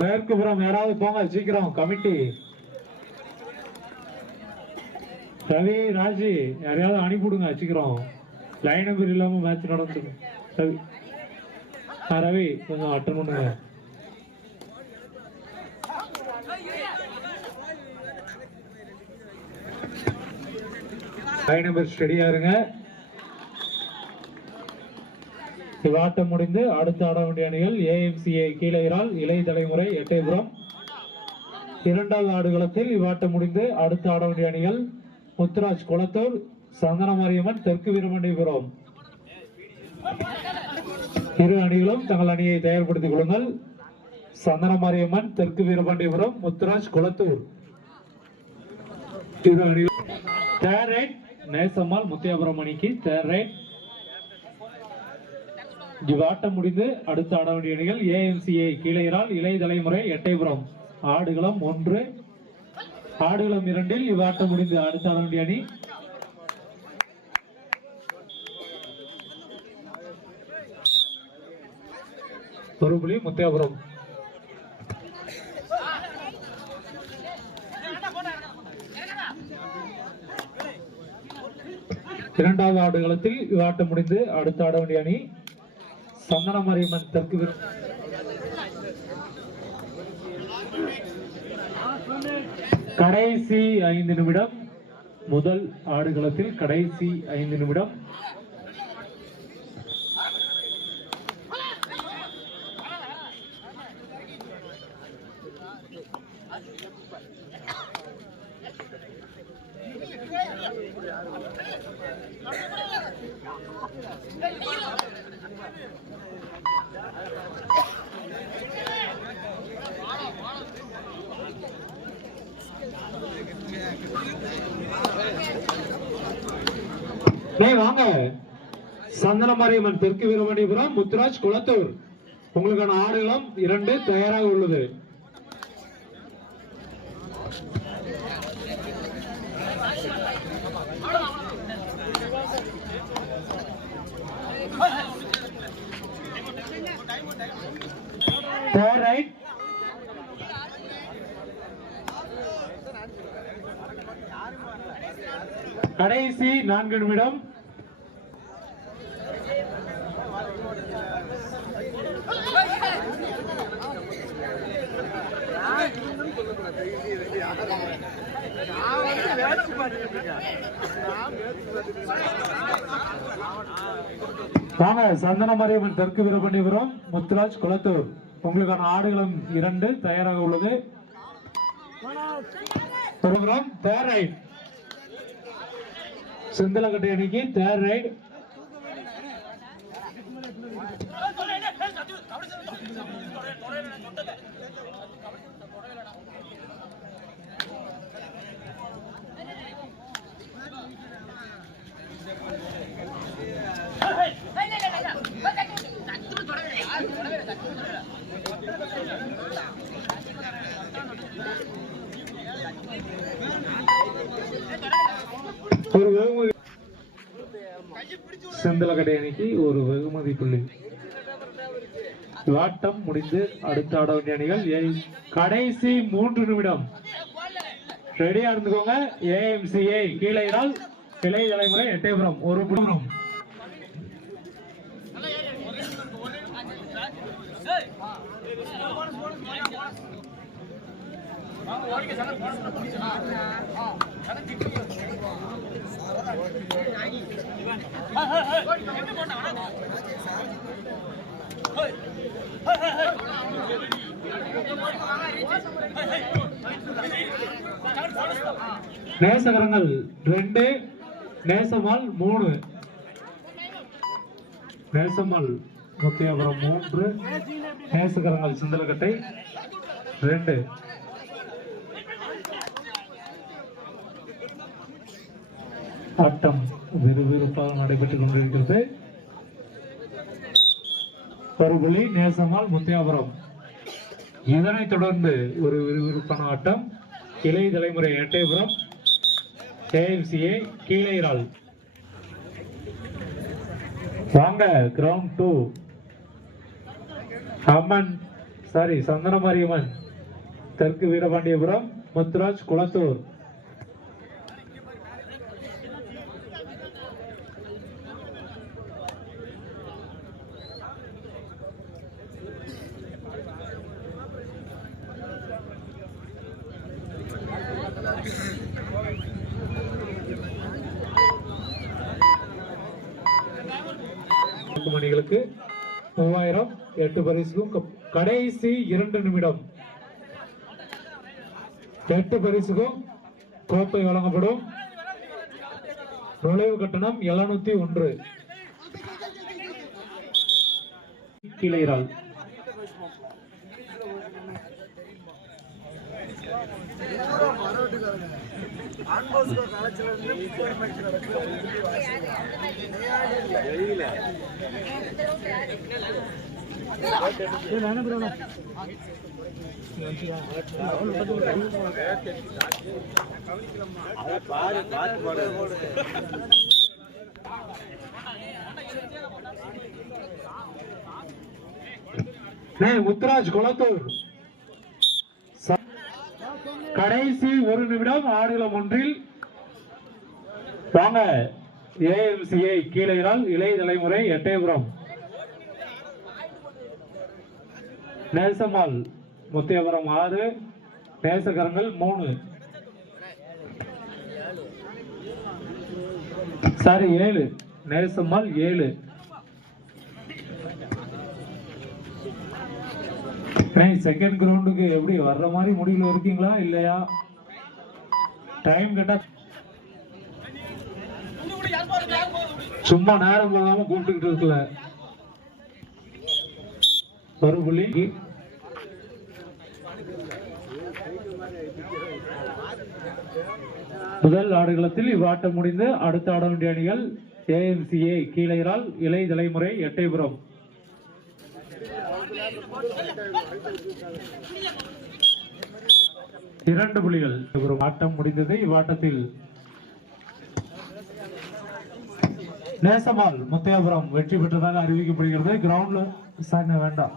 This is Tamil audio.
மேற்குபுறம் யாராவது போங்க சீக்கிரம். கமிட்டி ரவி ராஜி யாரையாவது அனுப்பிவிடுங்க சீக்கிரம். லைன் நம்பர் இல்லாம மேட்ச் நடந்துருக்கு. ரவி ரவி கொஞ்சம் அட்டன் பண்ணுங்க. லைன் நம்பர் ஸ்டெடியா இருங்க. இவ்வாட்டம் முடிந்து அடுத்து ஆட வேண்டிய அணிகள் ஏஎம்சிஏ கீழையிறால் இளைய தலைமுறை எட்டயபுரம். இரண்டாவது ஆடுகளத்தில் இவ்வாட்டம் முடிந்து அடுத்து ஆட வேண்டிய அணிகள் முத்துராஜ் குளத்தூர், சந்தனமாரியம்மன் தெற்கு வீரமண்டிபுரம். இரு அணிகளும் தங்கள் அணியை தயார்படுத்திக் கொள்ளுங்கள். சந்தனமாரியம்மன் தெற்கு வீரமண்டிபுரம், முத்துராஜ் குளத்தூர். இரு அணிகள் தேர்ட் ரைட் நேசம்மாள் முத்தியாபுரம் அணிக்கு தேர்ட் ரைட். இவ்வாட்டம் முடிந்து அடுத்து ஆட வேண்டிய அணிகள் ஏஎம்சிஏ கீழையிறால் இளைய தலைமுறை எட்டயபுரம். ஆடுகளம் 1, ஆடுகளம் 2. இவ்வாட்டம் முடிந்து அடுத்து ஆட வேண்டிய அணி தொருபுலி முத்தியாபுரம். இரண்டாவது ஆடுகளத்தில் இவ்வாட்டம் முடிந்து அடுத்து ஆட வேண்டிய அணி சந்தனமாரியம்மன் தெற்கு. கடைசி 5 நிமிடம். முதல் ஆடுகளத்தில் கடைசி 5 நிமிடம். வாங்க சந்தனமாரியம்மன் தெற்கு வீரமண்டிபுரம், முத்துராஜ் குளத்தூர். உங்களுக்கான ஆடுகளம் 2 தயாராக உள்ளது. தேர்ட் ரைட் கடைசி 4 நிமிடம். வாங்க சந்தனமாரியம்மன் தெற்கு வீரமண்டிபுரம், முத்துராஜ் குளத்தூர். உங்களுக்கான ஆடுகளம் 2 தயாராக உள்ளது. தேர்ட் ரைட் செந்தலக்கட்டை அணிக்கு தேர்ட் ரைட். ஒரு வெகுமதி செந்தலக்கட்டை அணிக்கு ஒரு வெகுமதி புள்ளி. ஆட்டம் முடிந்து அடுத்து ஆட வேண்டிய அணிகள் கடைசி 3 நிமிடம். ரெடியா இருந்துக்கோங்க. ஏஎம்சிஏ கீழையிறால் இளைய தலைமுறை எட்டயபுரம் ஒரு புடம். நேசகரங்கள் 2, நேசம்மாள் 3. நேசம்மாள் முத்தியாபுரம் 3, நேசகரங்கள் செந்தலக்கட்டை 2. ஆட்டம் விறுவிறுப்பாக நடைபெற்றுக் கொண்டிருக்கிறது. ஒரு புள்ளி நேசம்மாள் முத்தியாபுரம். இதனைத் தொடர்ந்து ஒரு விறுவிறுப்பான ஆட்டம் இளைய தலைமுறை எட்டயபுரம் ஏஎம்சிஏ கீழையிறால். வாங்க கிரவுண்ட் 2 அம்மன் சந்தனமாரியம்மன் தெற்கு வீரபாண்டியபுரம் முத்துராஜ் குளத்தூர். மணிகளுக்கு 3000 8 பரிசுக்கும் கடைசி 2 நிமிடம் 8 பரிசுக்கும் கோப்பை வழங்கப்படும். நுழைவு கட்டணம் 701. கீழையிறால் முத்துராஜ் குளத்தூர் கடைசி 1 நிமிடம் ஆடுகளம் ஒன்றில். வாங்க ஏஎம்சிஐ கீழையிறால் இளைய தலைமுறை எட்டயபுரம் நேசமால் முத்தியபுரம் 6 நேசகரங்கள் 3 7 நேசமால் 7. செகண்ட் கிரவுண்டுக்கு எப்படி வர்ற மாதிரி முடிவில் இருக்கீங்களா இல்லையா? டைம் கேட்டா சும்மா நேரம் போகாம கூப்பிட்டுக்கிட்டு இருக்கல. ஒரு புள்ளி முதல் ஆடுகளத்தில் இவ்வாட்டம் முடிந்து அடுத்த ஆட வேண்டிய அணிகள் ஏஎம்சிஏ கீழையிறால் இளைய தலைமுறை எட்டயபுரம். இரண்டு புள்ளிகள். ஒரு ஆட்டம் முடிந்தது. இவ்வாட்டத்தில் நேசமால் முத்தையாபுரம் வெற்றி பெற்றதாக அறிவிக்கப்படுகிறது. கிரவுண்ட்ல வேண்டாம்.